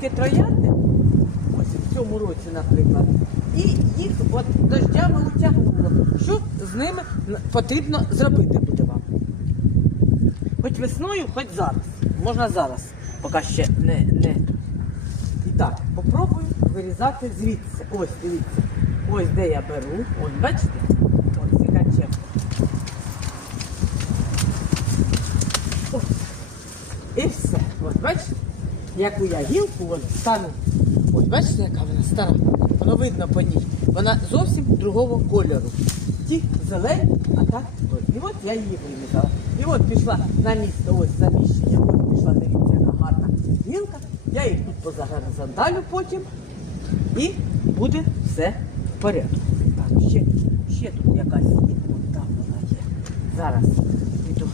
квітки троянди, ось в цьому році, наприклад, і їх от дождями утягнуло. Що з ними потрібно зробити буде вам? Хоч весною, хоч зараз. Можна зараз, поки ще не, не. І так, попробую вирізати звідси. Ось, дивіться. Ось де я беру. Ось, бачите? І все. Ось бачите? Яку я гілку от, стану. Ось бачите, яка вона стара. Воно видно по ній. Вона зовсім другого кольору. Ті зелені, а так. І от я її вирізала. І от пішла на місто, ось заміщення. Ось пішла, дивіться, яка гарна гілка. Я їх тут позагоризонталю потім. І буде все в порядку. Так, ще, ще тут якась є. От там вона є. Зараз піду.